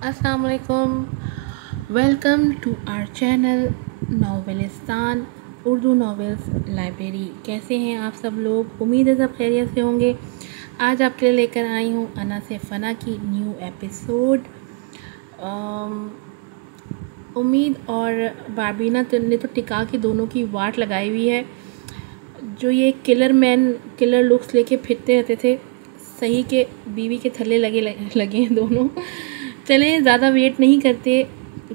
अस्सलाम वालेकुम। Welcome to our channel Novelistan Urdu novels library. कैसे हैं आप सब लोग? उम्मीद है सब खैरियत से होंगे। आज आपके लिए लेकर आई हूँ अना से फ़ना की न्यू एपिसोड। उम्मीद और बारबीना ने तो टिका की दोनों की वाट लगाई हुई है। जो ये किलर लुक्स लेके फिरते रहते थे, सही के बीवी के थल्ले लगे हैं दोनों। चलें, ज़्यादा वेट नहीं करते,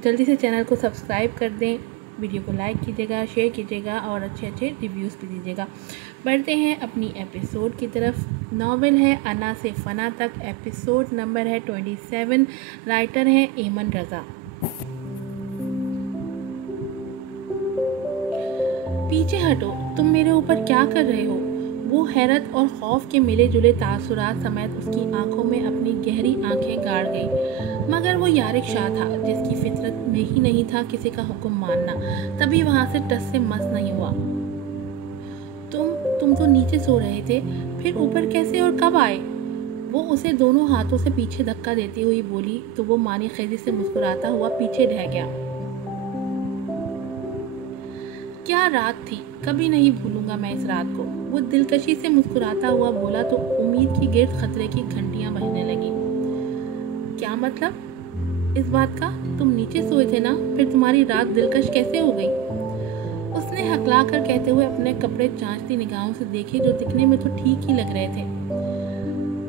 जल्दी से चैनल को सब्सक्राइब कर दें, वीडियो को लाइक कीजिएगा, शेयर कीजिएगा और अच्छे अच्छे रिव्यूज़ भी दीजिएगा। बढ़ते हैं अपनी एपिसोड की तरफ। नावल है अना से फ़ना तक, एपिसोड नंबर है 27। राइटर हैं एमन रज़ा। पीछे हटो, तुम मेरे ऊपर क्या कर रहे हो? वो हैरत और खौफ के मिले जुले तासुरात समेत उसकी आंखों में अपनी गहरी आंखें गाड़ गई। मगर वो यारिक शाह था, जिसकी फितरत में ही नहीं था किसी का हुक्म मानना। तभी वहां से टस से मस नहीं हुआ। तुम तो नीचे सो रहे थे, फिर ऊपर कैसे और कब आए? वो उसे दोनों हाथों से पीछे धक्का देती हुई बोली तो वो मानी खेजी से मुस्कुराता हुआ पीछे ढह गया। क्या रात थी, कभी नहीं भूलूंगा मैं इस रात को। वो दिलकशी से मुस्कुराता हुआ बोला तो उम्मीद की गिर्द खतरे की घंटियां बजने लगी। क्या मतलब इस बात का? तुम नीचे सोए थे ना, फिर तुम्हारी रात दिलकश कैसे हो गई? उसने हकला कर कहते हुए अपने कपड़े जांचती निगाहों से देखे, जो दिखने में तो ठीक ही लग रहे थे।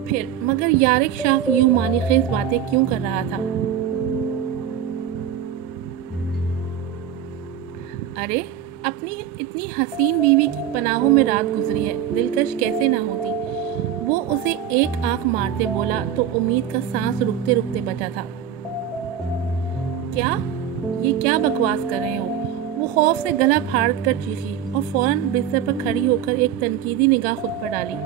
फिर मगर यारिक शाह यूं मानीखेज बातें क्यों कर रहा था? अरे, अपनी इतनी हसीन बीवी की पनाहों में रात गुजरी है, दिलकश कैसे ना होती? वो उसे एक आंख मारते बोला तो उम्मीद का सांस रुकते रुकते बचा था। क्या? ये क्या बकवास कर रहे हो? वो खौफ से गला फाड़ कर चीखी और फौरन बिस्तर पर खड़ी होकर एक तनकीदी निगाह खुद पर डाली।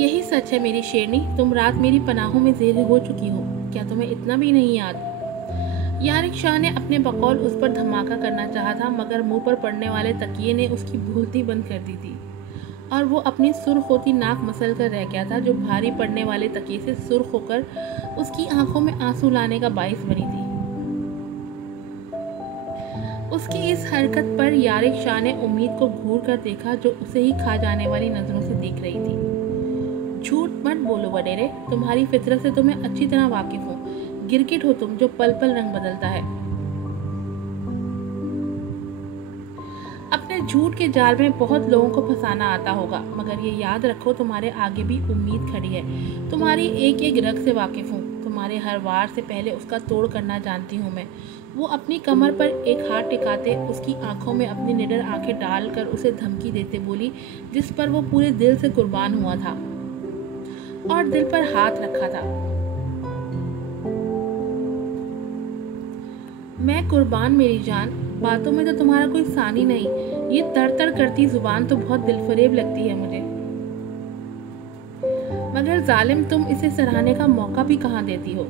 यही सच है मेरी शेरनी, तुम रात मेरी पनाहों में ज़ेर हो चुकी हो। क्या तुम्हें इतना भी नहीं याद? यारिक शाह ने अपने बकौल उस पर धमाका करना चाहा था, मगर मुंह पर पड़ने वाले तकिए ने उसकी भूलती बंद कर दी थी और वो अपनी सुर्ख होती नाक मसल कर रह गया था, जो भारी पड़ने वाले तकिए से सुर्ख होकर उसकी आंखों में आंसू लाने का बाइस बनी थी। उसकी इस हरकत पर यारिक शाह ने उम्मीद को घूर कर देखा, जो उसे ही खा जाने वाली नजरों से देख रही थी। झूठ मत बोलो वडेरे, तुम्हारी फितरत से तो मैं अच्छी तरह वाकिफ हूँ। गिरगिट हो तुम, जो पल पल रंग बदलता है। अपने झूठ के जाल में बहुत लोगों को फंसाना आता होगा, मगर ये याद रखो, तुम्हारे आगे भी उम्मीद खड़ी है। तुम्हारी एक एक रग से वाकिफ हूँ, तुम्हारे हर वार से पहले उसका तोड़ करना जानती हूँ मैं। वो अपनी कमर पर एक हाथ टिकाते उसकी आंखों में अपनी निडर आंखें डालकर उसे धमकी देते बोली, जिस पर वो पूरे दिल से कुर्बान हुआ था और दिल पर हाथ रखा था। मैं कुर्बान मेरी जान, बातों में तो तुम्हारा कोई सानी नहीं। ये तर तर करती जुबान तो बहुत दिलफरेब लगती है मुझे, मगर जालिम तुम इसे सराहने का मौका भी कहाँ देती हो?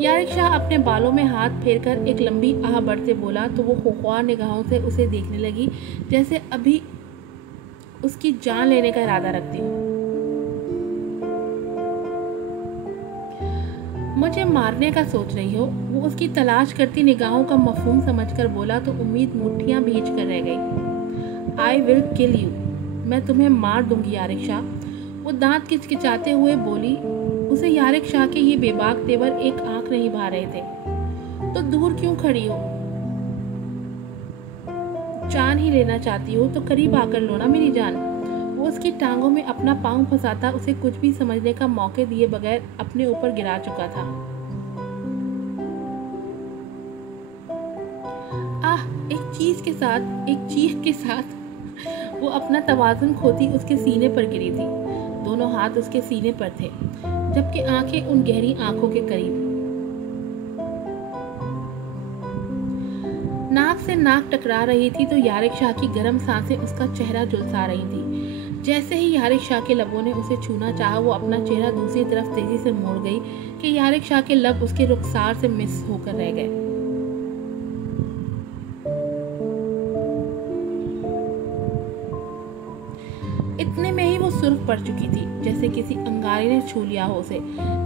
यारिक शाह अपने बालों में हाथ फेरकर एक लंबी आह भरते बोला तो वो खुख्वार निगाहों से उसे देखने लगी, जैसे अभी उसकी जान लेने का इरादा रखती हो। मुझे मारने का सोच रही हो? वो उसकी तलाश करती निगाहों का मफहूम समझकर बोला तो उम्मीद मुट्ठियां भींच कर रह गई। आई विल किल यू, मैं तुम्हें मार दूंगी यारिक शाह। वो दांत किचकिचाते हुए बोली। उसे यारिक शाह के ये बेबाक तेवर एक आंख नहीं भा रहे थे। तो दूर क्यों खड़ी हो? जान ही लेना चाहती हो तो करीब आकर लो ना मेरी जान। वो उसकी टांगों में अपना पांव फंसाता उसे कुछ भी समझने का मौके दिए बगैर अपने ऊपर गिरा चुका था। आह! एक चीख के साथ वो अपना तवाज़ुन खोती उसके सीने पर गिरी थी। दोनों हाथ उसके सीने पर थे, जबकि आंखें उन गहरी आंखों के करीब। नाक से नाक टकरा रही थी तो यारिक शाह की गर्म सांसें उसका चेहरा झुलसा रही थी। जैसे ही यारिक शाह के लबों ने उसे छूना चाहा, वो अपना चेहरा दूसरी तरफ तेजी से मोड़ गई कि यारिक शाह के लब उसके रुखसार से मिस होकर रह गए। इतने में ही वो सुर्ख पड़ चुकी थी, जैसे जैसे किसी अंगारे ने छू लिया हो उसे।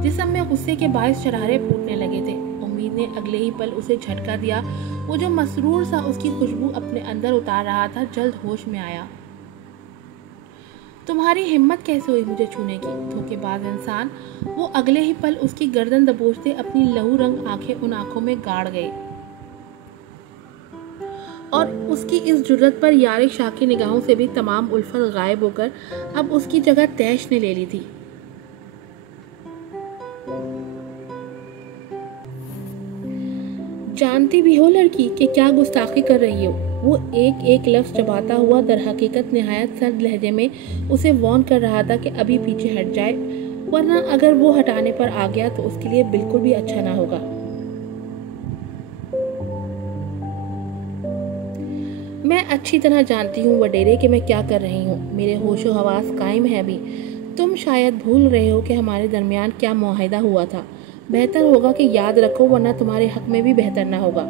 जिस्म में गुस्से के बायस शरारे फूटने लगे थे। उम्मीद ने अगले ही पल उसे झटका दिया। वो जो मसरूर सा उसकी खुशबू अपने अंदर उतार रहा था जल्द होश में आया। तुम्हारी हिम्मत कैसे हुई मुझे छूने की, धोखेबाज इंसान। वो अगले ही पल उसकी गर्दन दबोचते अपनी लहू रंग आंखें उन आंखों में गाड़ गए और उसकी इस जुर्रत पर यारिक शाह की निगाहों से भी तमाम उल्फत गायब होकर अब उसकी जगह तैश ने ले ली थी। जानती भी हो लड़की कि क्या गुस्ताखी कर रही हो, वो एक एक लफ्ज चबाता हुआ दर हकीकत निहायत सर्द लहजे में उसे वॉर्न कर रहा था कि अभी पीछे हट जाए, वरना अगर वो हटाने पर आ गया तो उसके लिए बिल्कुल भी अच्छा ना होगा। मैं अच्छी तरह जानती हूँ वडेरे कि मैं क्या कर रही हूँ। मेरे होशो हवास कायम है अभी। तुम शायद भूल रहे हो कि हमारे दरमियान क्या मुआहिदा हुआ था। बेहतर होगा कि याद रखो, वरना तुम्हारे हक में भी बेहतर ना होगा।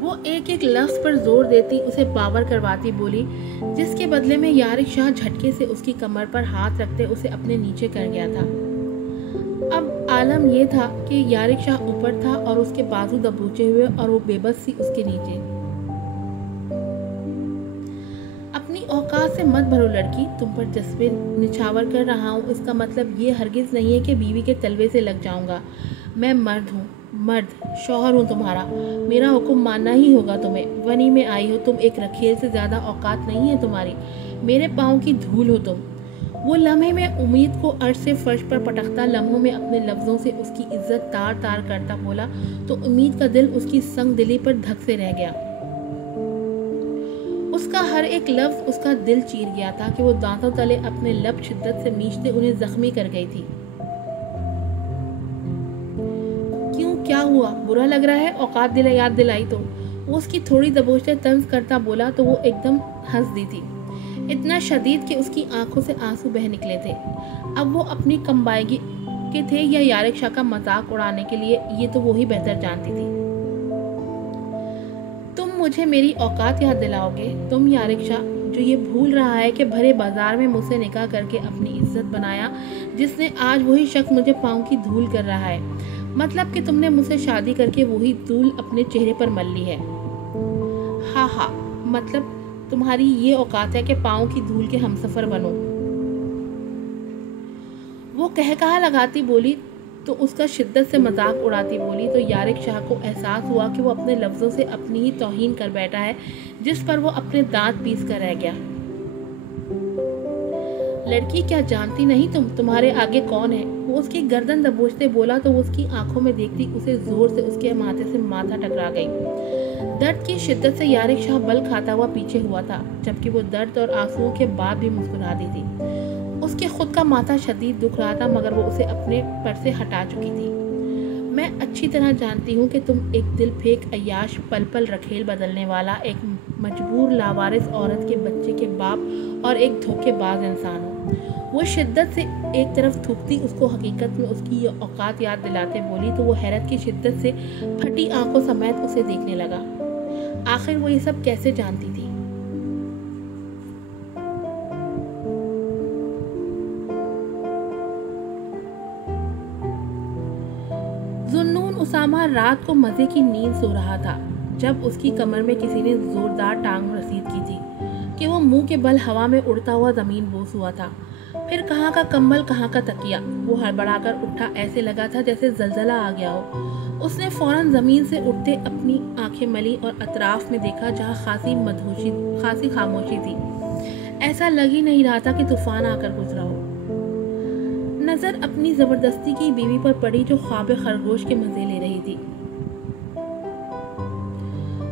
वो एक एक लफ्ज पर जोर देती उसे बावर करवाती बोली, जिसके बदले में यारिक शाह झटके से उसकी कमर पर हाथ रखते उसे अपने नीचे कर गया था। अब आलम यह था कि यारिक शाह ऊपर था और उसके बाजू दबोचे हुए और वो बेबस सी उसके नीचे। अपनी औकात से मत भरो लड़की, तुम पर जज्बे निछावर कर रहा हूँ इसका मतलब ये हरगिज नहीं है कि बीवी के तलवे से लग जाऊंगा। मैं मर्द हूँ, मर्द शौहर हूँ तुम्हारा। मेरा हुक्म मानना ही होगा तुम्हें। वनी में आई हो तुम, एक रखेल से ज्यादा औकात नहीं है तुम्हारी। मेरे पाँव की धूल हो तुम। वो लम्हे में उम्मीद को अर्श से फर्श पर पटकता, लम्हों में अपने लफ्जों से उसकी इज्जत तार तार करता बोला तो उम्मीद का दिल उसकी संग दिली पर धक से रह गया। उसका हर एक लफ्ज उसका दिल चीर गया था कि वो दांतों तले अपने लब शिद्दत से मीचते उन्हें जख्मी कर गई थी। क्यों, क्या हुआ, बुरा लग रहा है? औकात याद दिलाई तो वो उसकी थोड़ी दबोचते तंज करता बोला तो वो एकदम हंस दी थी, इतना शदीद कि उसकी आंखों से आंसू बह निकले थे। अब वो अपनी कमबायगी के थे या यारिक शाह का मजाक उड़ाने के लिए, ये तो वो ही बेहतर जानती थी। तुम मुझे मेरी औकात याद दिलाओगे? तुम यारिक शाह जो ये भूल रहा है कि भरे बाजार में मुझसे निकाह करके अपनी इज्जत बनाया, जिसने आज वही शख्स मुझे पाँव की धूल कर रहा है। मतलब कि तुमने मुझसे शादी करके वही धूल अपने चेहरे पर मल ली है। हाँ हाँ, मतलब तुम्हारी ये औकात है कि पाँव की धूल के हमसफर बनो। वो कहकहा लगाती बोली तो उसका शिद्दत से मजाक उड़ाती बोली तो यारिक शाह को एहसास हुआ कि वो अपने लफ्जों से अपनी ही तौहीन कर बैठा है, जिस पर वो अपने दांत पीस कर रह गया। लड़की, क्या जानती नहीं तुम्हारे आगे कौन है? वो उसकी गर्दन दबोचते बोला तो वो उसकी आंखों में देखती उसे जोर से उसके माथे से माथा टकरा गई। दर्द की शिद्दत से यारिक शाह बल खाता हुआ पीछे हुआ था, जबकि वो दर्द और आंसुओं के बाद भी मुस्कुरा दी थी। उसके खुद का माथा शदीद दुख रहा था, मगर वो उसे अपने पर से हटा चुकी थी। मैं अच्छी तरह जानती हूँ कि तुम एक दिल फेंक अय्याश, पल पल रखेल बदलने वाला, एक मजबूर लावारिस औरत के बच्चे के बाप और एक धोखेबाज इंसान हो। वो शिद्दत से एक तरफ थूकती उसको हकीकत में उसकी ये औकात याद दिलाते बोली तो वो हैरत की शिद्दत से फटी आंखों समेत उसे देखने लगा। आखिर वो ये सब कैसे जानती थी? जुन्नून उसामा रात को मजे की नींद सो रहा था जब उसकी कमर में किसी ने जोरदार टांग रसीद की थी कि वो मुंह के बल हवा में उड़ता हुआ जमीन बोस हुआ था। फिर कहाँ का कंबल, कहाँ का तकिया। वो हड़बड़ाकर उठा, ऐसे लगा था जैसे जलजला आ गया हो। उसने फौरन जमीन से उठते अपनी आंखें मली और अतराफ में देखा, जहाँ खासी खामोशी थी। ऐसा लग ही नहीं रहा था कि तूफान आकर गुजरा हो। नजर अपनी जबरदस्ती की बीवी पर पड़ी जो ख्वाब खरगोश के मजे ले रही थी।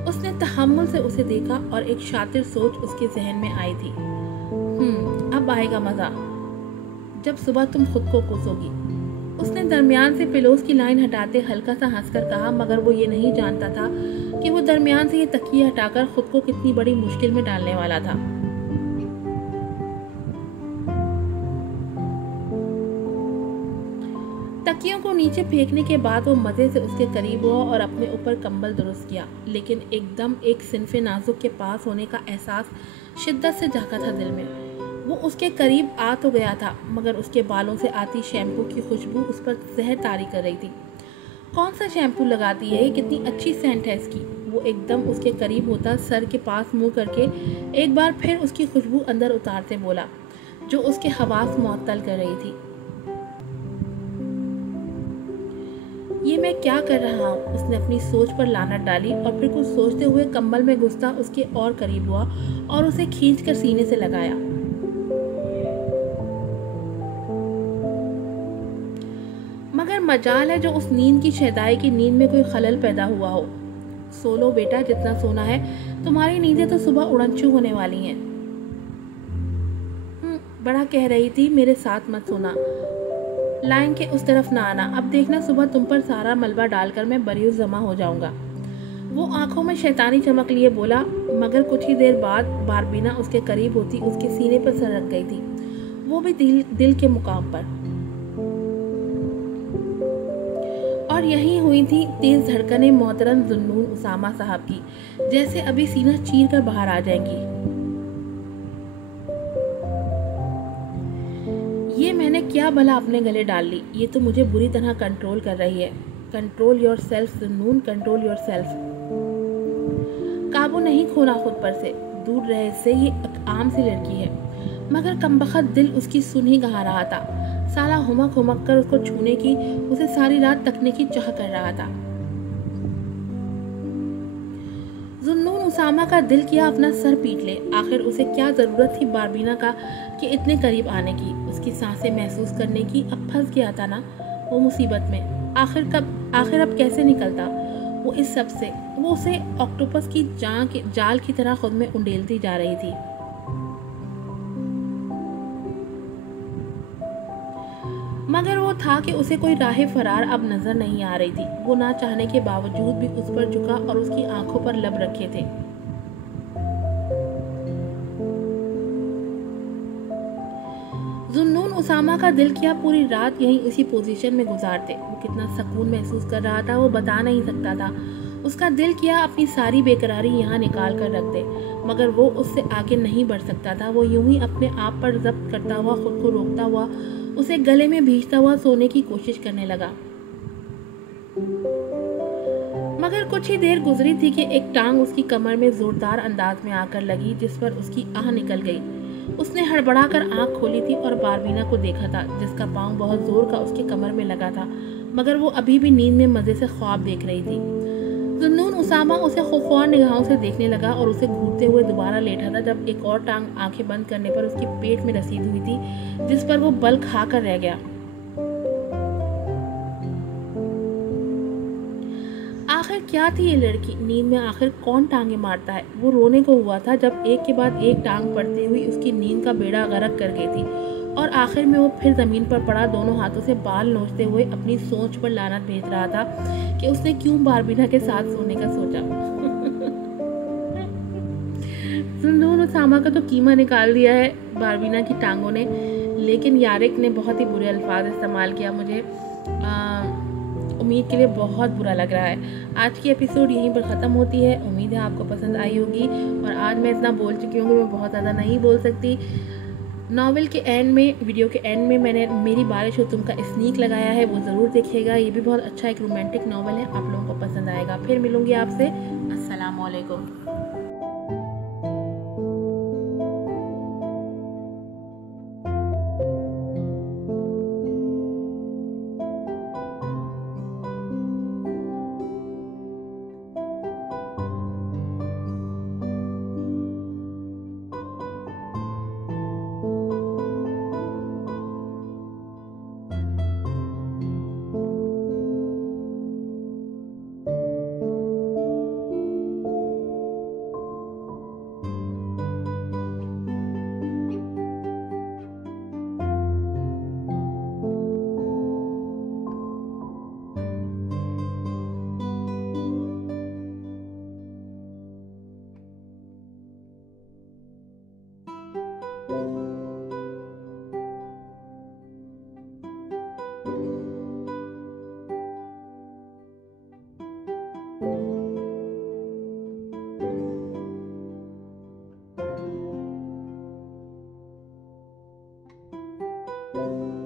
उसने तहम्मुल से उसे देखा और एक शातिर सोच उसके जहन में आई थी, अब आएगा मजा, जब सुबह तुम खुद को कोसोगी। उसने दरमियान से पिलोस की लाइन हटाते हल्का सा हंसकर कहा, मगर वो ये नहीं जानता था कि वो दरमियान से ये तकिए हटाकर खुद को कितनी बड़ी मुश्किल में डालने वाला था। तकियों को नीचे फेंकने के बाद वो मजे से उसके करीब हुआ और अपने ऊपर कंबल दुरुस्त किया, लेकिन एकदम एक सिनफे नाजुक के पास होने का एहसास शिद्दत से झांका था दिल में। वो उसके करीब आ तो गया था, मगर उसके बालों से आती शैम्पू की खुशबू उस पर जहर तारी कर रही थी। कौन सा शैम्पू लगाती है, कितनी अच्छी सेंट है इसकी। वो एकदम उसके करीब होता, सर के पास मुंह करके एक बार फिर उसकी खुशबू अंदर उतारते बोला, जो उसके हवास मुअत्तल कर रही थी। ये मैं क्या कर रहा हूँ? उसने अपनी सोच पर लानत डाली और फिर कुछ सोचते हुए कंबल में घुसता उसके और करीब हुआ और उसे खींचकर सीने से लगाया। मगर मजाल है जो उस नींद की शहदाई की नींद में कोई खलल पैदा हुआ हो। सो लो बेटा, जितना सोना है, तुम्हारी नींदें तो सुबह उड़नछू होने वाली हैं। बड़ा कह रही थी मेरे साथ मत सोना, लाइन के उस तरफ ना आना, अब देखना सुबह तुम पर सारा मलबा डालकर मैं बरियों जमा हो जाऊंगा। वो आंखों में शैतानी चमक लिए बोला, मगर कुछ ही देर बाद बारबीना उसके करीब होती उसके सीने पर सर रख गई थी, वो भी दिल के मुकाम पर। और यही हुई थी तेज धड़कनें मोहतरम जुन्नून उसामा साहब की, जैसे अभी सीना चीर कर बाहर आ जाएंगी। ये मैंने क्या भला अपने गले डाल ली, ये तो मुझे बुरी तरह कंट्रोल कर रही है। Control yourself Junnun, control yourself. काबू नहीं खोना खुद पर से, दूर रहे इससे, ये आम सी लड़की है। मगर कमबख्त दिल उसकी सुन ही कहाँ रहा था। साला हुमक हुमक कर उसको छूने की, उसे सारी रात तकने की चाह कर रहा था। जुन्नून उसामा का दिल किया अपना सर पीट ले। आखिर उसे क्या जरूरत थी बारबीना का कि इतने करीब आने की, उसकी सांसें महसूस करने की। अब फंस गया था ना वो मुसीबत में। आखिर अब कैसे निकलता वो इस सब से। वो उसे ऑक्टोपस की जाल की तरह खुद में उंडेलती जा रही थी। मगर वो था कि उसे कोई राह फरार अब नजर नहीं आ रही थी। वो ना चाहने के बावजूद भी उस पर झुका और उसकी आंखों पर लब रखे थे। जुन्नून उसामा का दिल किया पूरी रात यहीं उसी पोजीशन में गुजारते। वो कितना सुकून महसूस कर रहा था वो बता नहीं सकता था। उसका दिल किया अपनी सारी बेकरारी यहाँ निकाल कर रख दे, मगर वो उससे आगे नहीं बढ़ सकता था। वो यूं ही अपने आप पर जब्त करता हुआ, खुद को रोकता हुआ, उसे गले में भींचता हुआ सोने की कोशिश करने लगा। मगर कुछ ही देर गुजरी थी कि एक टांग उसकी कमर में जोरदार अंदाज में आकर लगी, जिस पर उसकी आह निकल गई। उसने हड़बड़ाकर आंख खोली थी और बारबीना को देखा था, जिसका पांव बहुत जोर का उसके कमर में लगा था, मगर वो अभी भी नींद में मजे से ख्वाब देख रही थी। जुन्नून उसामा उसे खौफनाक निगाहों से देखने लगा और उसे घूरते हुए दोबारा लेटा था, जब एक और टांग आंखें बंद करने पर उसकी पेट में रसीद हुई थी, जिस पर वो बल खा कर रह गया। आखिर क्या थी ये लड़की? नींद में आखिर कौन टांगे मारता है? वो रोने को हुआ था जब एक के बाद एक टांग पड़ती हुई उसकी नींद का बेड़ा गर्क कर गई थी, और आखिर में वो फिर जमीन पर पड़ा, दोनों हाथों से बाल नोचते हुए अपनी सोच पर लानत भेज रहा था कि उसने क्यों बारबीना के साथ सोने का सोचा। जुन्नून उसामा का तो कीमा निकाल दिया है बारबीना की टांगों ने, लेकिन यारिक ने बहुत ही बुरे अल्फाज इस्तेमाल किया। मुझे उम्मीद के लिए बहुत बुरा लग रहा है। आज की एपिसोड यहीं पर ख़त्म होती है। उम्मीद है आपको पसंद आई होगी। और आज मैं इतना बोल चुकी हूँ कि मैं बहुत ज़्यादा नहीं बोल सकती। नॉवेल के एंड में, वीडियो के एंड में मैंने मेरी बारिश हो तुम का स्नीक लगाया है, वो ज़रूर देखिएगा। ये भी बहुत अच्छा एक रोमांटिक नॉवल है, आप लोगों को पसंद आएगा। फिर मिलूंगी आपसे। अस्सलाम वालेकुम। Thank you.